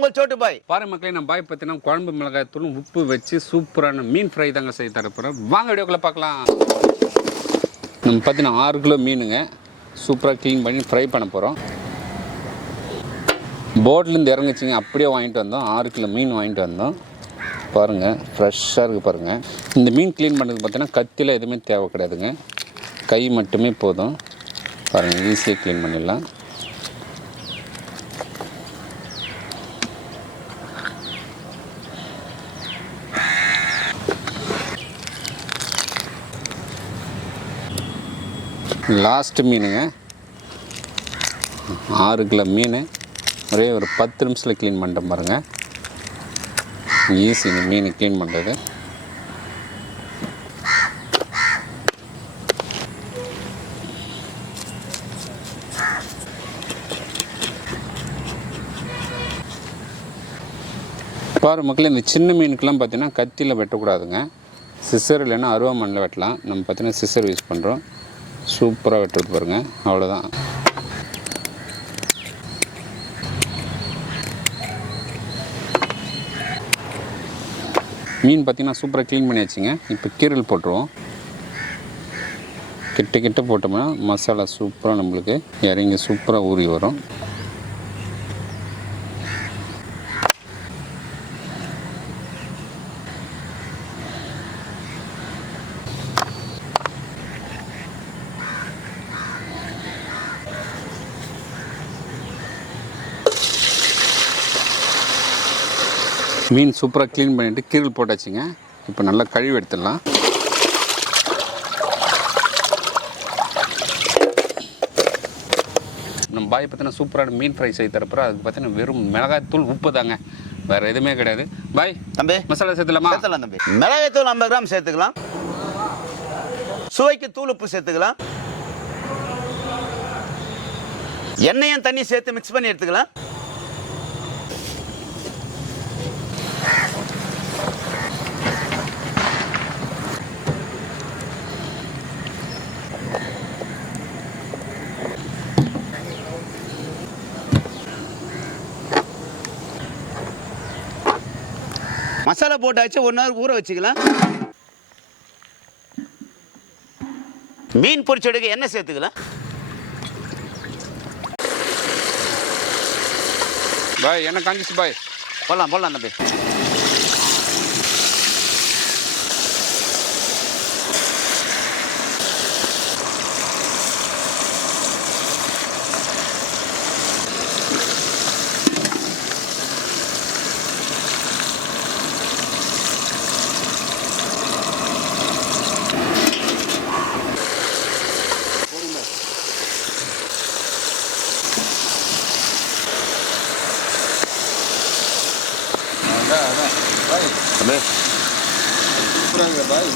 உங்கள் சோட்டு பாய். பாருங்க மக்களே, நம்ம பாய் பார்த்தீங்கன்னா குழம்பு மிளகாய் தூளும் உப்பு வச்சு சூப்பரான மீன் ஃப்ரை தாங்க செய்ய தரப்போகிறோம். வாங்க வீடியோக்குள்ளே பார்க்கலாம். நம்ம பார்த்தீங்கன்னா 6 கிலோ மீனுங்க சூப்பராக க்ளீன் பண்ணி ஃப்ரை பண்ண போகிறோம். போட்லேருந்து இறங்குச்சிங்க, அப்படியே வாங்கிட்டு வந்தோம். 6 கிலோ மீன் வாங்கிட்டு வந்தோம். பாருங்கள், ஃப்ரெஷ்ஷாக இருக்குது பாருங்கள். இந்த மீன் க்ளீன் பண்ணுறதுக்கு பார்த்தீங்கன்னா கத்தியில் எதுவுமே தேவை கிடையாதுங்க, கை மட்டுமே போதும். பாருங்கள், ஈஸியாக க்ளீன் பண்ணிடலாம். லாஸ்ட்டு மீனுங்க, 6 கிலோ மீன் ஒரே ஒரு 10 நிமிஷத்தில் க்ளீன் பண்ணிட்டேன் பாருங்கள். ஈஸிங்க மீன் க்ளீன் பண்ணுறது. பாரு மக்களே, இந்த சின்ன மீனுக்கெல்லாம் பார்த்தீங்கன்னா கத்தியில் வெட்டக்கூடாதுங்க, சிசர் இல்லைன்னா அருவாமனையில் வெட்டலாம். நம்ம பார்த்தீங்கன்னா சிசர் யூஸ் பண்ணுறோம். சூப்பராக வெட்டுறது பாருங்கள், அவ்வளோதான். மீன் பார்த்திங்கன்னா சூப்பராக க்ளீன் பண்ணி வச்சுங்க. இப்போ கீரல் போட்டுருவோம். கிட்ட போட்டோம்னா மசாலா சூப்பராக நம்மளுக்கு இறங்கி சூப்பராக ஊறி வரும். மீன் சூப்பராக க்ளீன் பண்ணிவிட்டு கீரல் போட்டாச்சுங்க. இப்போ நல்லா கழுவி எடுத்துடலாம். நம்ம பாய் பார்த்தீங்கன்னா சூப்பரான மீன் ஃப்ரை செய்து தரப்போகிறோம். அதுக்கு பார்த்தீங்கன்னா வெறும் மிளகாய்த்தூள் உப்பு தாங்க, வேறு எதுவுமே கிடையாது. பாய் தம்பி, மசாலா சேர்த்துலாமா? சேர்த்துலாம் தம்பி. மிளகாய்த்தூள் 50 கிராம் சேர்த்துக்கலாம். சுவைக்கு தூள் உப்பு சேர்த்துக்கலாம். எண்ணெயும் தண்ணி சேர்த்து மிக்ஸ் பண்ணி எடுத்துக்கலாம். மசாலா போட்டாச்சு, 1 hour ஊற வச்சுக்கலாம். மீன் பொரிச்செடுக்க எண்ணெய் சேர்த்துக்கலாம். பாய் எண்ணெய் காஞ்சிச்சு பாய், போடலாம் தம்பி.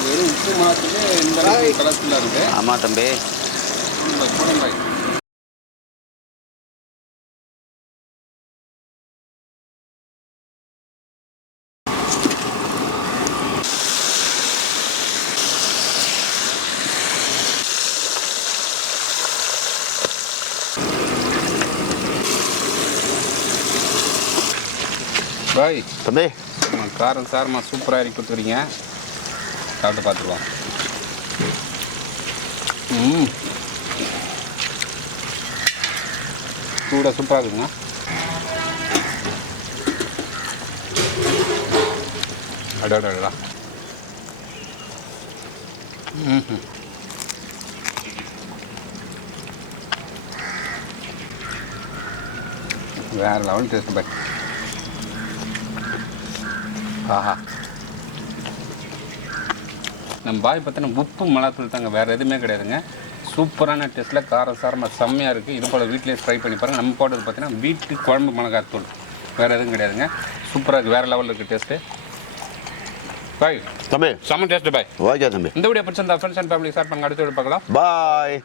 வெறும் உப்பு மாத்திலே இந்த கலர்ஃபுல்லாக இருக்கு. ஆமாம் தம்பி. பாய் தம்பி, காரம் சாரமாக சூப்பராக இறக்கி கொடுத்துக்கிறீங்க. சாப்பிட்டு பார்த்துருவோம். சூடாக சூப்பராக இருக்குங்க. அடடா. வேறு லெவல் டேஸ்ட் பாய். ஆஹா, நம்ம பாய் பார்த்தீங்கன்னா உப்பு மிளகாத்தூள் தாங்க, வேறு எதுவுமே கிடையாதுங்க. சூப்பரான டேஸ்ட்டில் காரம் சாரமாக செம்மையாக இருக்குது. இது போல் வீட்டிலே ஃப்ரை பண்ணி பாருங்கள். நம்ம போட்டது பார்த்தீங்கன்னா வீட்டு குழம்பு மிளகாத்தூள், வேறு எதுவும் கிடையாதுங்க. சூப்பராக இருக்குது, வேறு லெவலில் இருக்குது டேஸ்ட்டு. பாய் தம்பி செம்ம டேஸ்ட்டு பாய். ஓகே தம்பி. இந்த வீடியோ பிடிச்சிருந்தா ஃப்ரெண்ட்ஸ் அண்ட் ஃபேமிலி ஷேர் பண்ணுங்க. அடுத்த வீடியோ பார்க்கலாம். பாய்.